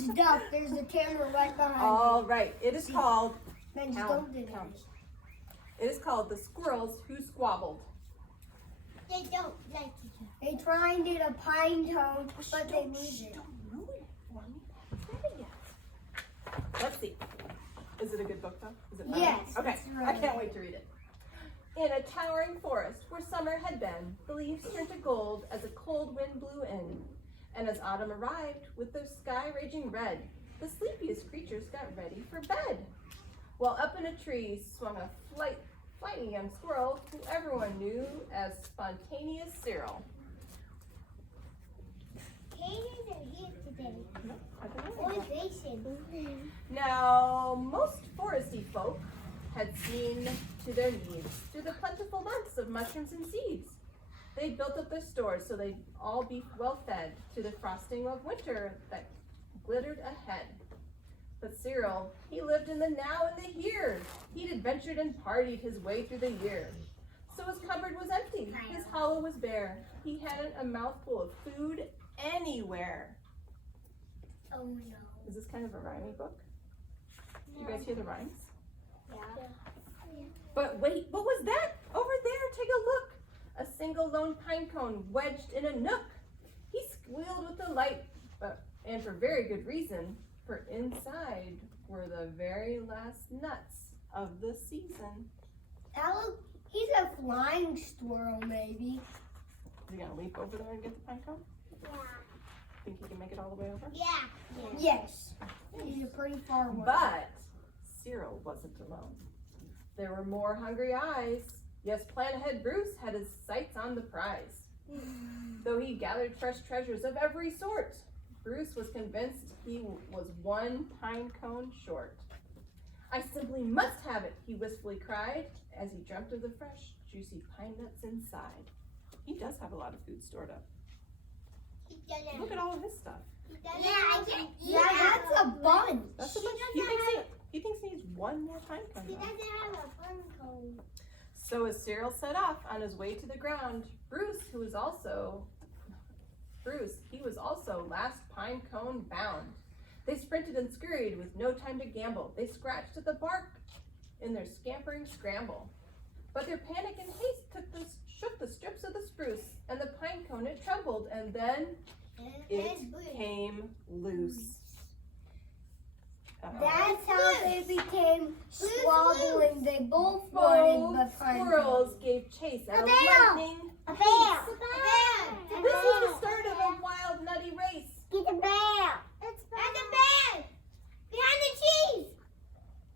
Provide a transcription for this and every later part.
Ben's duck. There's a camera right behind All right. It is called. Ben's Count, don't do count. It is called The Squirrels Who Squabbled. They don't like each other. They try and get a pine cone, but they lose it. Don't ruin it for me. I haven't read it yet. Let's see. Is it a good book, though? Is it fun? Yes, Okay. it's really I can't wait to read it. In a towering forest where summer had been, the leaves turned to gold as a cold wind blew in. And as autumn arrived, with the sky raging red, the sleepiest creatures got ready for bed. While up in a tree swung a flighty young squirrel who everyone knew as Spontaneous Cyril. Katie isn't here today. I don't know. Or Jason. Now, most foresty folk had seen to their needs through the plentiful months of mushrooms and seeds. They built up their stores so they'd all be well fed to the frosting of winter that glittered ahead. But Cyril, he lived in the now and the here. He'd adventured and partied his way through the year. So his cupboard was empty, his hollow was bare. He hadn't a mouthful of food anywhere. Oh no. Is this kind of a rhymey book? Do you guys hear the rhymes? Yeah. But wait, what was that? Over there, take a look. A single lone pine cone wedged in a nook. He squealed with delight, and for very good reason, for inside were the very last nuts of the season. He's a flying squirrel, maybe. Is he gonna leap over there and get the pine cone? Yeah. Think he can make it all the way over? Yeah. Yes. He's a pretty far one. But Cyril wasn't alone. There were more hungry eyes. Yes, plan ahead Bruce had his sights on the prize. Though he gathered fresh treasures of every sort, Bruce was convinced he was one pine cone short. I simply must have it, he wistfully cried, as he dreamt of the fresh, juicy pine nuts inside. He does have a lot of food stored up. Look at all of his stuff. Yeah, I can eat Yeah, that's a bunch. That's a bunch. He thinks he needs one more pine cone. He though. doesn't have a fun cone. So as Cyril set off on his way to the ground, Bruce, he was also last pine cone bound. They sprinted and scurried with no time to gamble. They scratched at the bark in their scampering scramble. But their panic and haste shook the strips of the spruce, and the pine cone it trembled, and then it came loose. That's how they became squabbling. They both wanted the pine squirrels gave chase at a bear. lightning A pace. bear. This was the start of a wild, nutty race. Get the bear. It's the bear. Behind the cheese.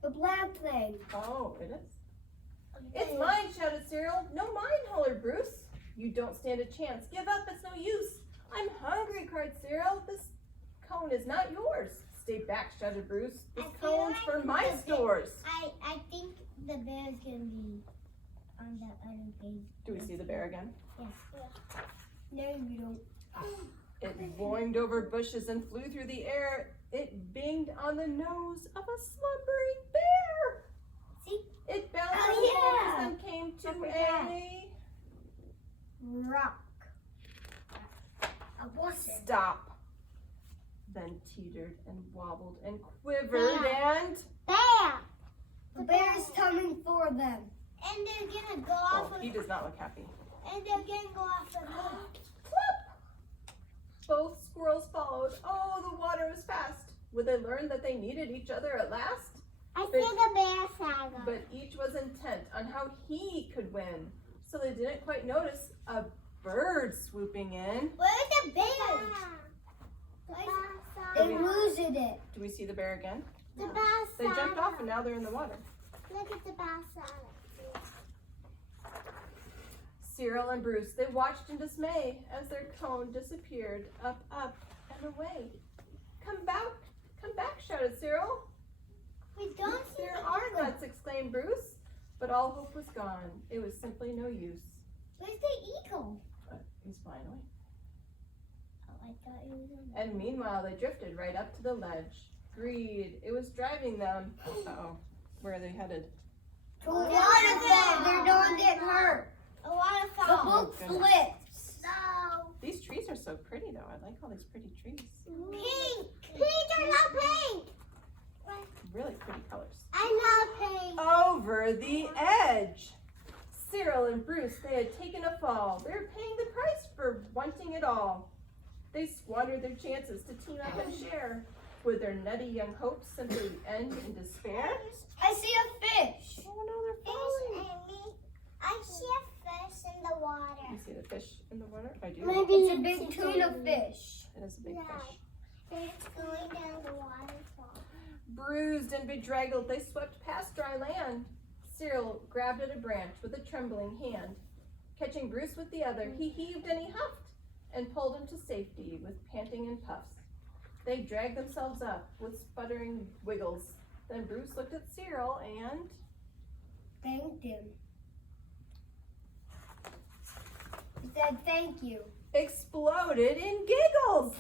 The black thing. Oh, it is. It's mine, shouted Cyril. No, mine, hollered Bruce. You don't stand a chance. Give up, it's no use. I'm hungry, cried Cyril. This cone is not yours. Stay back, shouted Bruce. This cone's for my stores. I think the bear's gonna be on the other page. Do we see the bear again? Yes. No, you don't. It boinged over bushes and flew through the air. It binged on the nose of a slumbering bear. See? It bounced Oh, yeah. and came to a Rock. A wasn't. stop. Then teetered and wobbled and quivered and Bear. The bear's coming for them. And they're gonna go off. he does not look happy. And they're gonna go off the boat. Plop! Both squirrels followed. Oh, the water was fast. Would they learn that they needed each other at last? I see the bear saga. But each was intent on how he could win. So they didn't quite notice a bird swooping in. Where's the bear? They losing it. Do we see the bear again? The bear They jumped off and now they're in the water. Look at the bear saga. Cyril and Bruce, they watched in dismay as their cone disappeared up, and away. Come back, shouted Cyril. We don't see There the are eagle. nuts, exclaimed Bruce. But all hope was gone. It was simply no use. Where's the eagle? But he's flying away. Oh, I thought it was on And meanwhile, they drifted right up to the ledge. Greed, it was driving them. Uh-oh, where are they headed? To a waterfall. They're not getting hurt. a The waterfall. boat goodness. flips. No. These trees are so pretty, though. I like all these pretty trees. Pink. Pink, I love the edge. Cyril and Bruce, they had taken a fall. They were paying the price for wanting it all. They squandered their chances to team up and share. Would their nutty young hopes simply end in despair? I see a fish. Oh no, they're falling. Amy, I see a fish in the water. You see the fish in the water? I do. Maybe It's a big tuna fish. It is a big Yeah. fish. It's going down the waterfall. Bruised and bedraggled, they swept past dry land. Cyril grabbed at a branch with a trembling hand. Catching Bruce with the other, he heaved and he huffed and pulled him to safety with panting and puffs. They dragged themselves up with sputtering wiggles. Then Bruce looked at Cyril and Thanked him. He said thank you. exploded in giggles.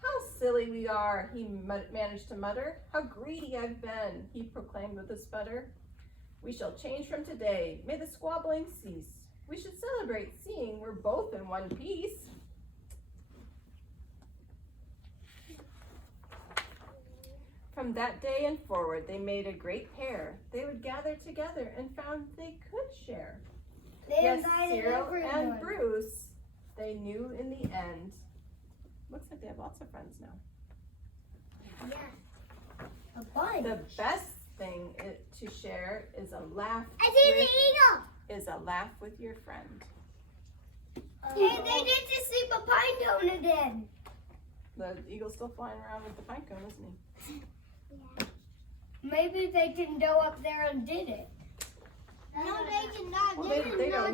How silly we are, he managed to mutter. How greedy I've been, he proclaimed with a sputter. We shall change from today. May the squabbling cease. We should celebrate seeing we're both in one piece. From that day and forward, they made a great pair. They would gather together and found they could share. They Yes, invited Cyril everyone. and Bruce, they knew in the end. Looks like they have lots of friends now. Yeah. A bunch. The best thing to share is a laugh. I see the eagle. Is a laugh with your friend. Hey, they did just sleep a pine cone again. The eagle's still flying around with the pine cone, isn't he? Yeah. Maybe they can go up there and did it. No, they did not. Well, They they did don't not